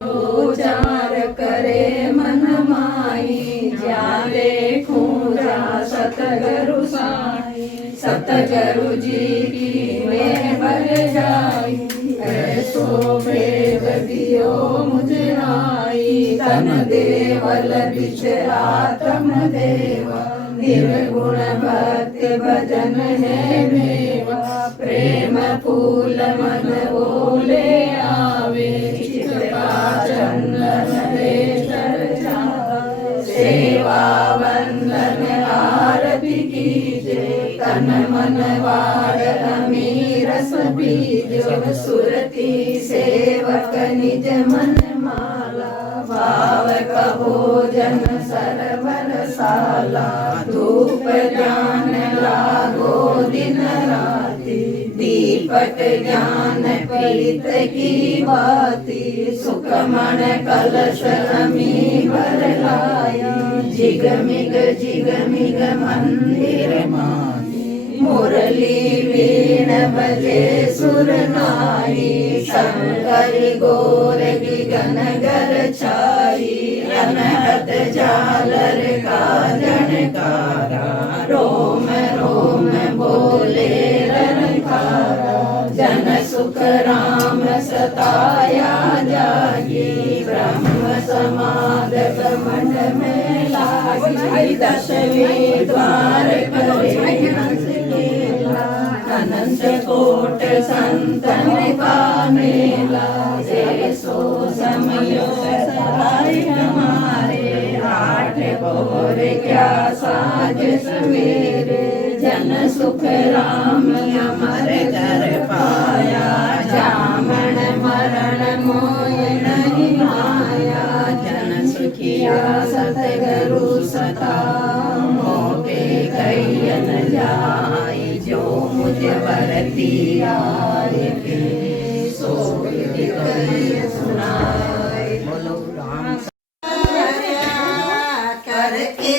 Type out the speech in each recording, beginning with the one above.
उचार करे मन माई, ज्या देखूं जा सतगुरु साई। सतगुरु जी की मैं बर जाई, ऐसो भेद दियो मुझे आई। तन देवल विचरात्म देवा, निर्गुण भक्ति भजन है मेवा। प्रेम फूल मन बोले आवे, चित्ता चंदन दे चर्चा। सेवा वंदन आरती कीजे, तन मन वार अमीरस बीजो। सुरती सेवक निज मन माला, भाव कहो जन सरवर साला। धूप ज्ञान लागो दिन राति, दीपक ज्ञान प्रीत की बाती। सुखमण कलश अमी भर लाया, जिगमिग मंदिर माही। मुरली वीण बजे सुर नारी, शंकर गोर गगन गर छाई। अनहद झालर का जनकारा, रोम रोम बोले रनकारा। जन सुख राम सताया जागी, ब्रह्म समागत मंड में लागी। दशवें द्वार करे हंस केला, अनंत कोट संतन का मेला। जैसो समय सहाय हमारे, आठ पहर क्या साज सवेरे। जन सुख राम अमर कर पाया, जामन मरण मोय नहीं माया। जन सुखिया सतगुरु सता, मोके कैयन जाई। जो मुझ बरती आए के, सो कही सुनाए। बोलो राम करके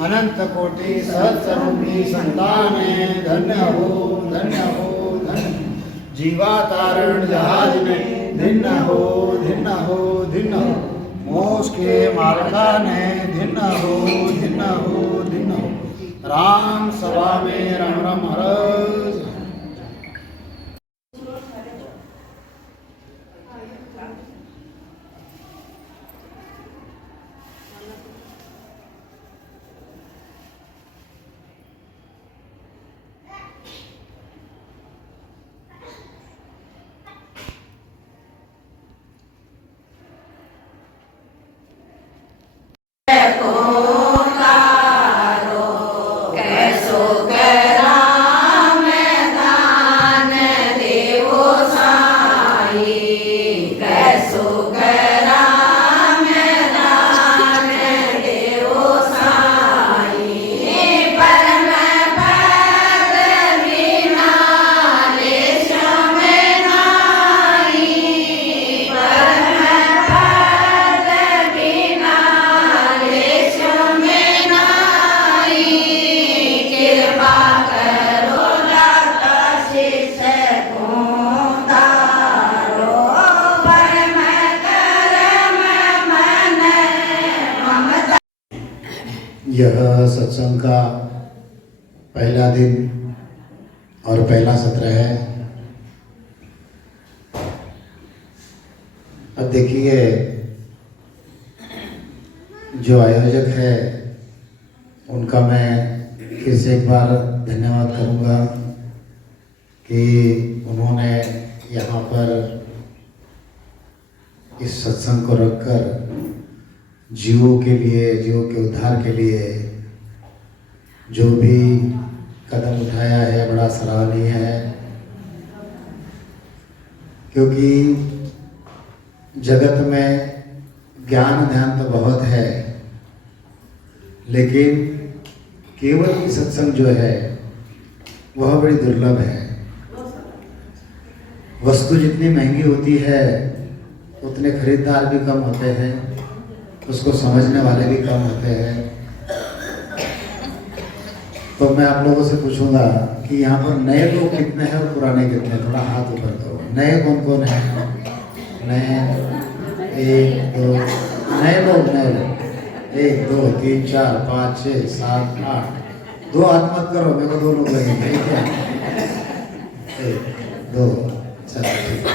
अनंत कोटि सहस्रों संताने धन्य हो धन्य हो धन्य। जीवा तारण जहाज ने धिन्न हो धिन्न हो धिन्न हो। मोक्ष के मार्गा ने धिन्न हो धिन्न हो धिन्न हो। राम सभा में राम राम हरज। यह सत्संग का पहला दिन और पहला सत्र है। अब देखिए, जो आयोजक है उनका मैं फिर से एक बार धन्यवाद करूंगा कि उन्होंने यहाँ पर इस सत्संग को रखकर जीवों के लिए, जीवों के उद्धार के लिए जो भी कदम उठाया है बड़ा सराहनीय है। क्योंकि जगत में ज्ञान ध्यान तो बहुत है, लेकिन केवल सत्संग जो है वह बड़ी दुर्लभ है। वस्तु जितनी महंगी होती है उतने खरीदार भी कम होते हैं, उसको समझने वाले भी कम होते हैं। तो मैं आप लोगों से पूछूंगा कि यहाँ पर नए लोग कितने हैं और पुराने कितने हैं? थोड़ा हाथ ऊपर करो। नए कौन कौन है? नए 1 2 नए लोग 1 2 3 4 5 6 7 8। 2 हाथ मत करो, मेरे को 2 लोग लगेंगे। 1 2 चलो ठीक है।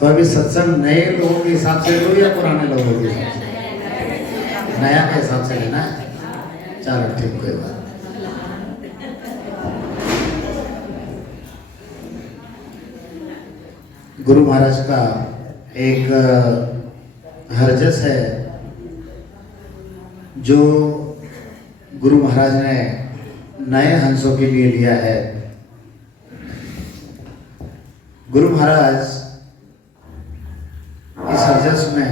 तो अभी सत्संग नए लोगों के हिसाब से लो या पुराने लोगों के हिसाब से? नया के हिसाब से लेना है। चलो ठीक, कोई बात। गुरु महाराज का एक हरजस है जो गुरु महाराज ने नए हंसों के लिए लिया है। गुरु महाराज इस हरजस में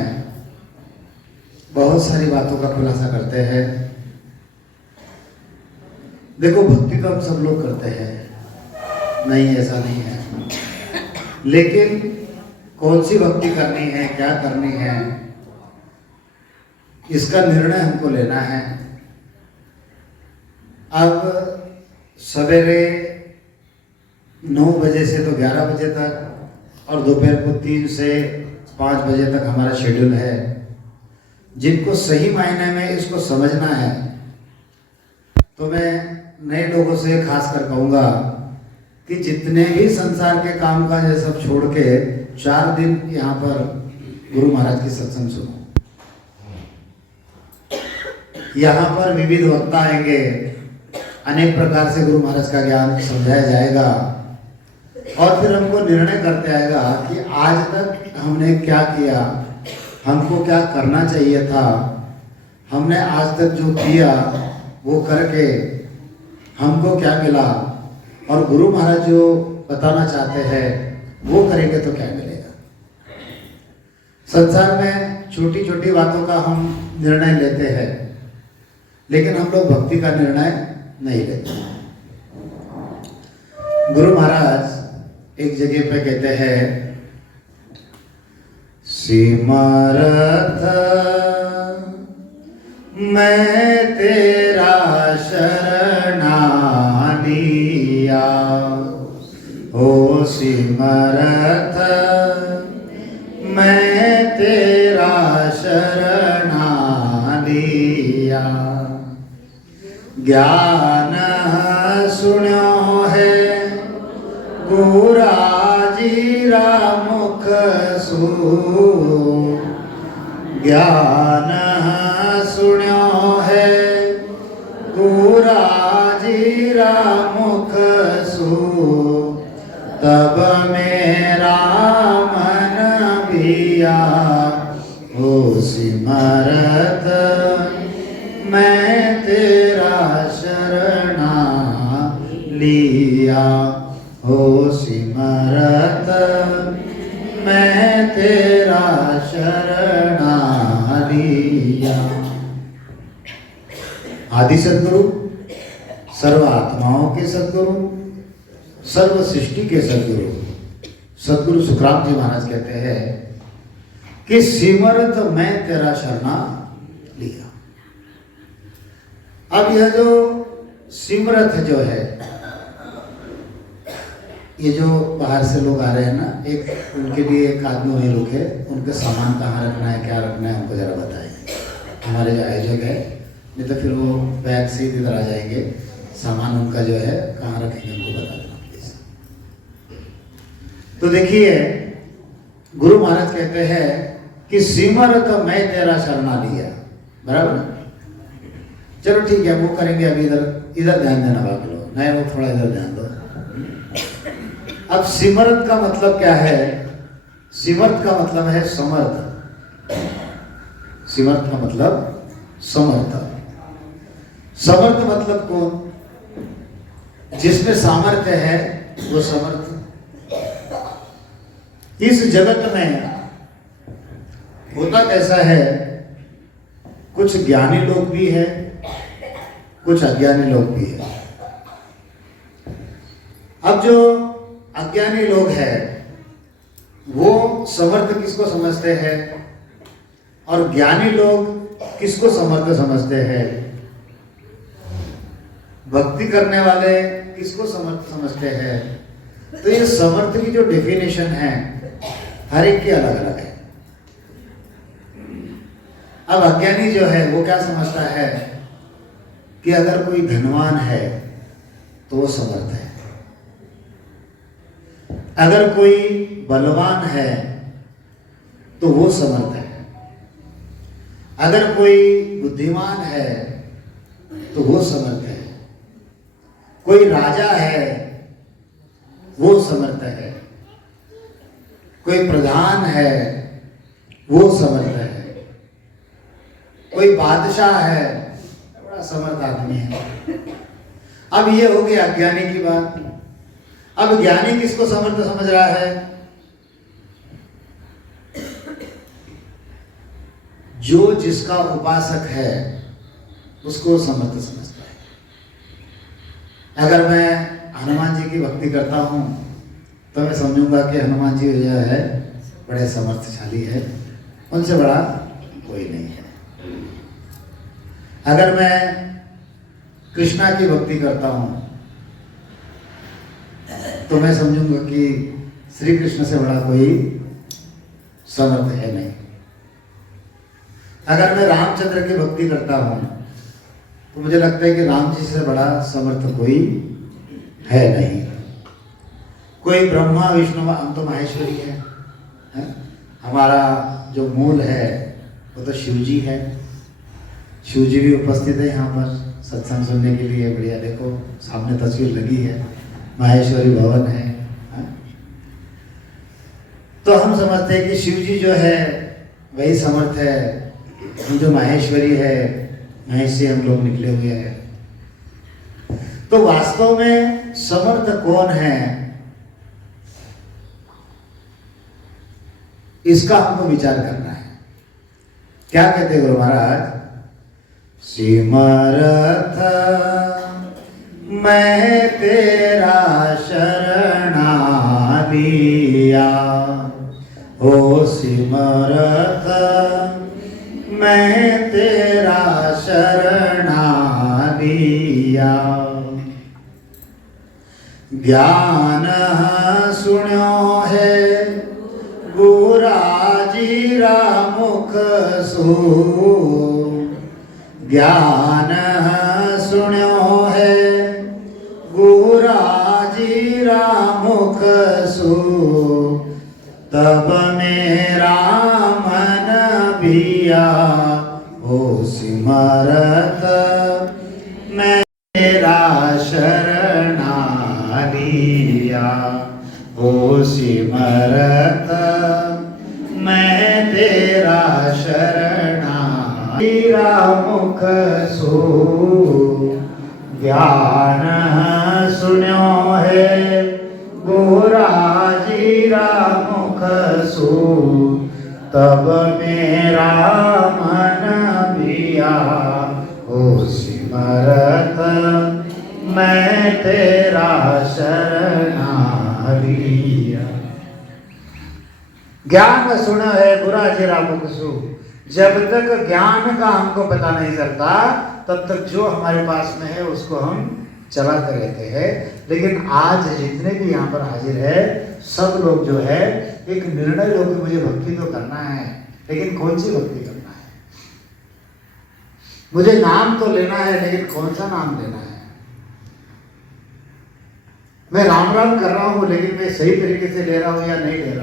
बहुत सारी बातों का खुलासा करते हैं। देखो, भक्ति तो हम सब लोग करते हैं, नहीं ऐसा नहीं है, लेकिन कौन सी भक्ति करनी है, क्या करनी है, इसका निर्णय हमको लेना है। अब सवेरे 9 बजे से तो 11 बजे तक और दोपहर को 3 से 5 बजे तक हमारा शेड्यूल है। जिनको सही मायने में इसको समझना है तो मैं नए लोगों से खास कर कहूँगा कि जितने भी संसार के काम काज ये सब छोड़ के 4 दिन यहाँ पर गुरु महाराज की सत्संग सुनो। यहाँ पर विविध वक्ता आएंगे, अनेक प्रकार से गुरु महाराज का ज्ञान समझाया जाएगा और फिर हमको निर्णय करते आएगा कि आज तक हमने क्या किया, हमको क्या करना चाहिए था, हमने आज तक जो किया वो करके हमको क्या मिला, और गुरु महाराज जो बताना चाहते हैं वो करेंगे तो क्या मिलेगा। संसार में छोटी छोटी बातों का हम निर्णय लेते हैं, लेकिन हम लोग भक्ति का निर्णय नहीं लेते। गुरु महाराज एक जगह पे कहते हैं, सिमरथ मैं तेरा शरणा लिया, ओ सिमरथ मैं तेरा शरणा लिया। ज्ञान सुनो है गुराजीरा मुख सु, ज्ञान सुनो है गुराजीरा मुख सु, तब मेरा मन भिया, ओ सिमरथ मैं तेरा शरणा लिया, हो सिमरथ मैं तेरा शरणा लिया। आदि सद्गुरु, सर्व आत्माओं के सद्गुरु, सर्व सृष्टि के सद्गुरु सद्गुरु सुखराम जी महाराज कहते हैं कि सिमरथ मैं तेरा शरणा लिया। अब यह जो सिमरथ जो है, ये जो बाहर से लोग आ रहे हैं ना, एक उनके लिए एक आदमी वहीं रुके, उनके सामान कहाँ रखना है, क्या रखना है, हमको जरा बताएं। हमारे जो आयोजक है, नहीं तो फिर वो बैग से इधर आ जाएंगे, सामान उनका जो है कहाँ रखेंगे हमको बता देना प्लीज। तो देखिए, गुरु महाराज कहते हैं कि सिमरथ मैं तेरा शरणा लिया, बराबर। चलो ठीक है, वो करेंगे। अभी इधर ध्यान देना बाकी लोग, नहीं वो थोड़ा इधर ध्यान दो। अब सिमरथ का मतलब क्या है? सिमर्थ का मतलब है समर्थ। सिमर्थ का मतलब समर्थ। समर्थ मतलब कौन? जिसमें सामर्थ्य है वो समर्थ। इस जगत में होता कैसा है, कुछ ज्ञानी लोग भी हैं, कुछ अज्ञानी लोग भी हैं। अब जो अज्ञानी लोग हैं वो समर्थ किसको समझते हैं और ज्ञानी लोग किसको समर्थ समझते हैं? भक्ति करने वाले किसको समर्थ समझते हैं? तो ये समर्थ की जो डेफिनेशन है हर एक की अलग अलग है। अब अज्ञानी जो है वो क्या समझता है कि अगर कोई धनवान है तो वो समर्थ है, अगर कोई बलवान है तो वो समर्थ है, अगर कोई बुद्धिमान है तो वो समर्थ है, कोई राजा है वो समर्थ है, कोई प्रधान है वो समर्थ है, कोई बादशाह है, बड़ा समर्थ आदमी है। अब ये हो गया अज्ञानी की बात। अब ज्ञानी किसको समर्थ समझ रहा है? जो जिसका उपासक है उसको समर्थ समझता है। अगर मैं हनुमान जी की भक्ति करता हूं तो मैं समझूंगा कि हनुमान जी जो है बड़े समर्थशाली है, उनसे बड़ा कोई नहीं है। अगर मैं कृष्णा की भक्ति करता हूं तो मैं समझूंगा कि श्री कृष्ण से बड़ा कोई समर्थ है नहीं। अगर मैं रामचंद्र की भक्ति करता हूं तो मुझे लगता है कि राम जी से बड़ा समर्थ कोई है नहीं। कोई ब्रह्मा विष्णु हम तो माहेश्वरी है? हमारा जो मूल है वो तो शिव जी है। शिव जी भी उपस्थित है यहाँ पर सत्संग सुनने के लिए। बढ़िया, देखो सामने तस्वीर लगी है, माहेश्वरी भवन है। तो हम समझते हैं कि शिव जी जो है वही समर्थ है, हम जो माहेश्वरी है महेश से हम लोग निकले हुए हैं। तो वास्तव में समर्थ कौन है इसका हमको विचार करना है। क्या कहते गुरु महाराज? सिमरथ मैं तेरा शरणा लिया, ओ सिमरथ मैं तेरा शरणा लिया। ज्ञान सुन्यो है गुराजीरा मुख सो, ज्ञान सुन्यो है गुराजीरा मुख सो, तब मेरा मन भिया, ओ सिमरत मैं तेरा शरणा लिया, ओ सिमरत मैं तेरा शरणा। तेरा मुख सो ज्ञान सुन्यो है गोरा जीरा मुख सो, तब मेरा मन भिया, ओ सिमरत मैं तेरा शरणा लिया। ज्ञान सुना है बुरा जीरा मुख सो। जब तक ज्ञान का हमको पता नहीं चलता तब तक जो हमारे पास में है उसको हम चलाते रहते हैं। लेकिन आज जितने भी यहाँ पर हाजिर है सब लोग जो है एक निर्णय लो कि मुझे भक्ति तो करना है, लेकिन कौन सी भक्ति करना है? मुझे नाम तो लेना है, लेकिन कौन सा नाम लेना है? मैं राम राम कर रहा हूं, लेकिन मैं सही तरीके से ले रहा हूं या नहीं ले रहा हूं?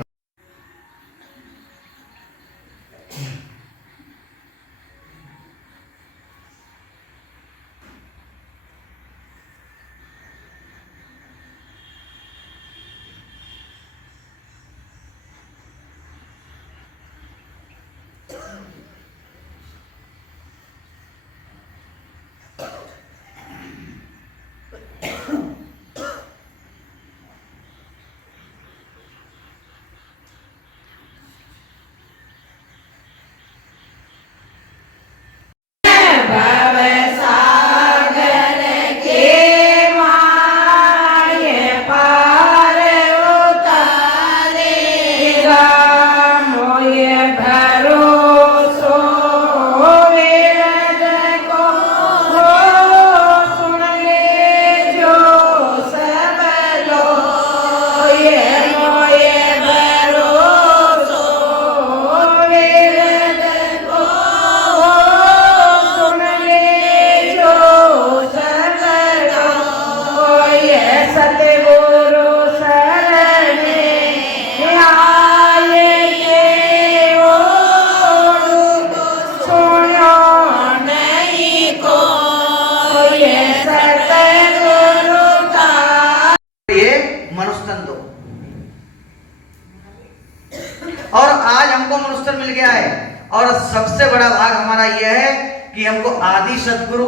आज हमको मनुष्य मिल गया है। और सबसे बड़ा भाग हमारा यह है कि हमको आदि सदगुरु,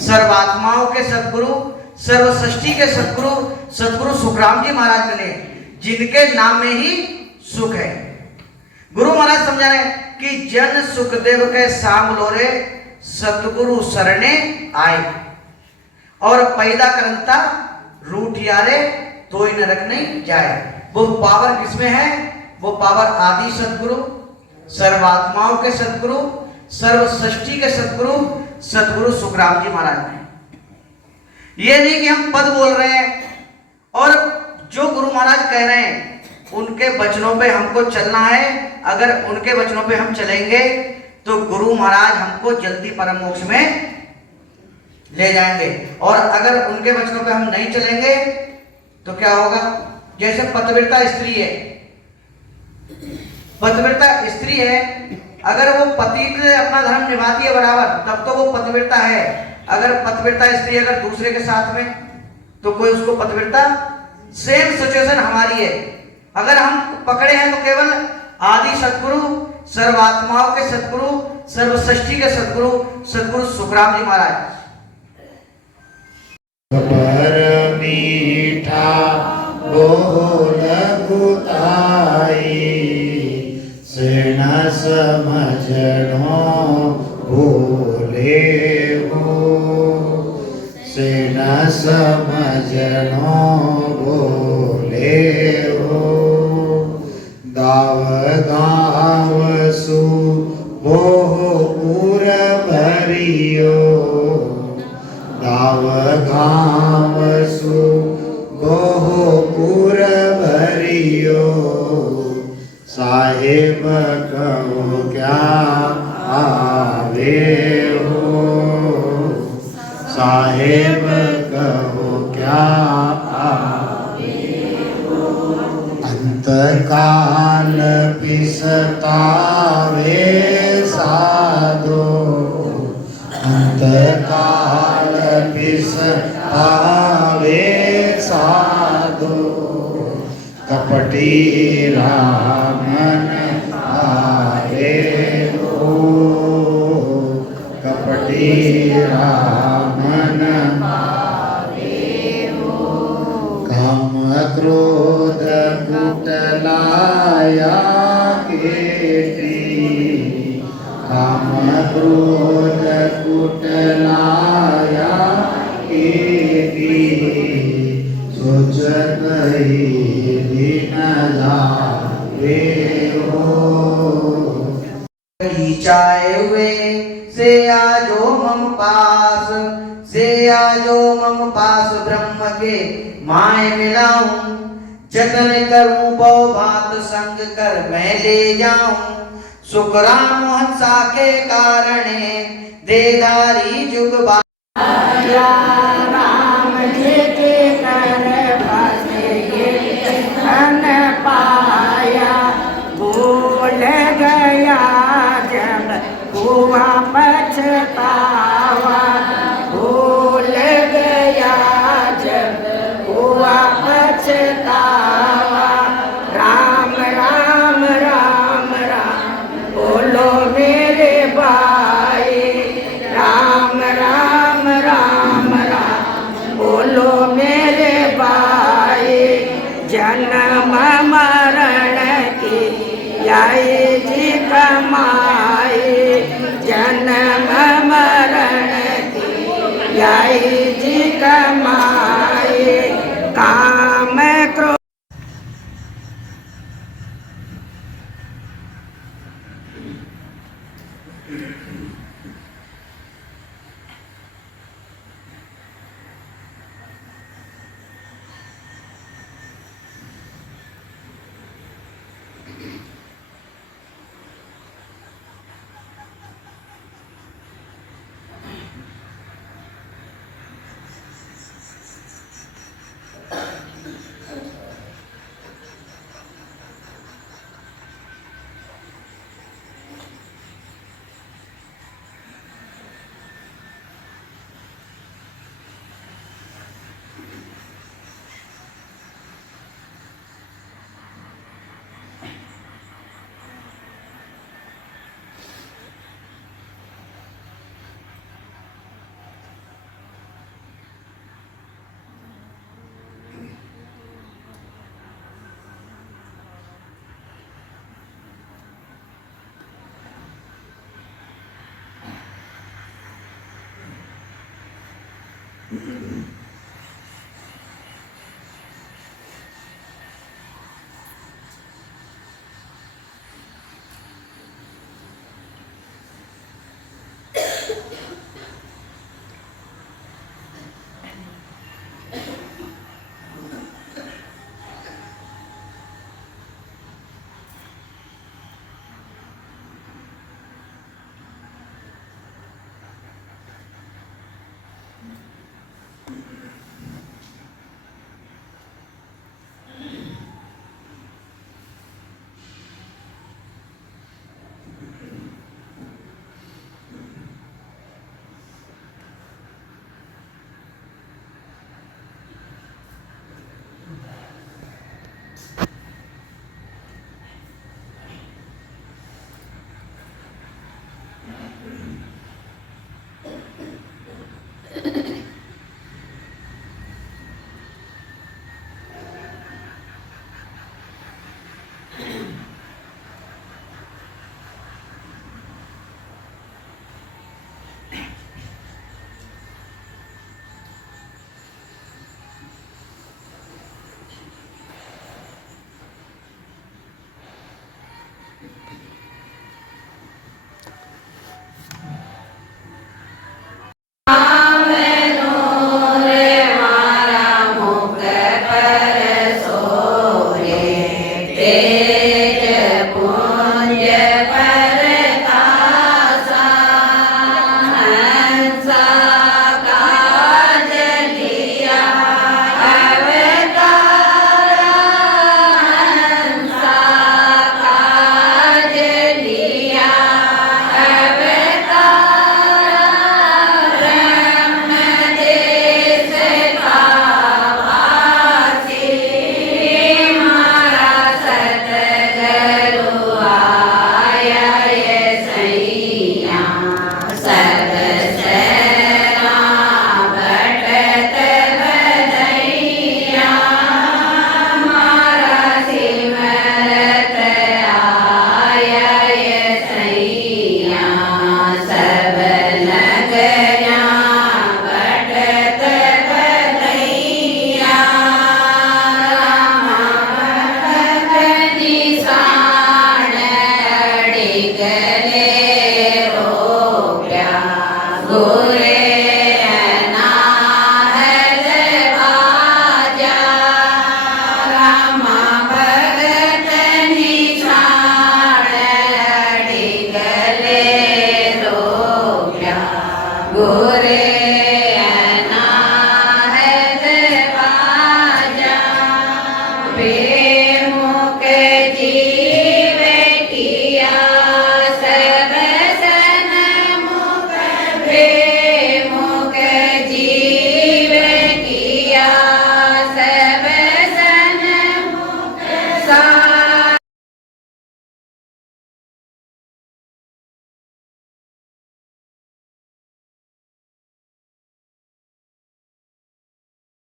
सर्वात्माओं के सदगुरु, सर्व सृष्टि के सदगुरु सदगुरु सुखराम जी महाराज मिले, जिनके नाम में ही सुख है। गुरु महाराज समझाए कि जन सुखदेव के सांग लोरे सतगुरु शरणे आए, और पैदा करता रूठ यारे तो ही नरक नहीं जाए। वो पावर किसमें है? वो पावर आदि सदगुरु, सर्वात्माओं के सदगुरु, सर्व सृष्टि के सदगुरु सदगुरु सुखराम जी महाराज में। ये नहीं कि हम पद बोल रहे हैं और जो गुरु महाराज कह रहे हैं उनके वचनों पे हमको चलना है। अगर उनके वचनों पे हम चलेंगे तो गुरु महाराज हमको जल्दी परम मोक्ष में ले जाएंगे, और अगर उनके वचनों पे हम नहीं चलेंगे तो क्या होगा? जैसे पतिव्रता स्त्री है, पतिव्रता स्त्री है, अगर वो पति से अपना धर्म निभाती है बराबर, तब तो वो पतिव्रता है। अगर पतिव्रता स्त्री अगर दूसरे के साथ में, तो कोई उसको पतिव्रता। सेम सिचुएशन हमारी है। अगर हम पकड़े हैं तो केवल आदि सदगुरु, सर्वात्माओं के सदगुरु, सर्व सृष्टि के सदगुरु सदगुरु सुखराम जी महाराज। बर मीठा बोल गुताई, से न समझनो भूले हो, से न समझनो भूले हो। गाव गाव सु बोह पूर भरियो, गाव गाव सु बोह पूर भरियो। साहेब कहो क्या आवे हो, साहेब कहो क्या आवे हो। अंतकाल पिसतावे साधो, अंतकाल पिसतावे साधो। कपटी रामन आवे हो, कपटी रामन आवे हो। काम क्रोध कुटलाया केटी, काम क्रोध कुटलाया केटी। सोचत दिन जावे हो। चाहे हुए से आजो मम पास, से आजो मम पास ब्रह्म के माय मिलाऊं। जतन करूं बहु भात संग कर मैं ले जाऊं। सुखराम हंसा के कारणे देदारी जुग राम जी के कर धन पाया। भूल गया जब हुआ पछतावा, भूल गया जब हुआ पछतावा। राम राम राम राम बोलो मेरे भाई, राम राम राम राम बोलो मेरे भाई। जन्म मरण की यही जी कमाई, जन्म मरण की यही जी कमाई। काम क्रोध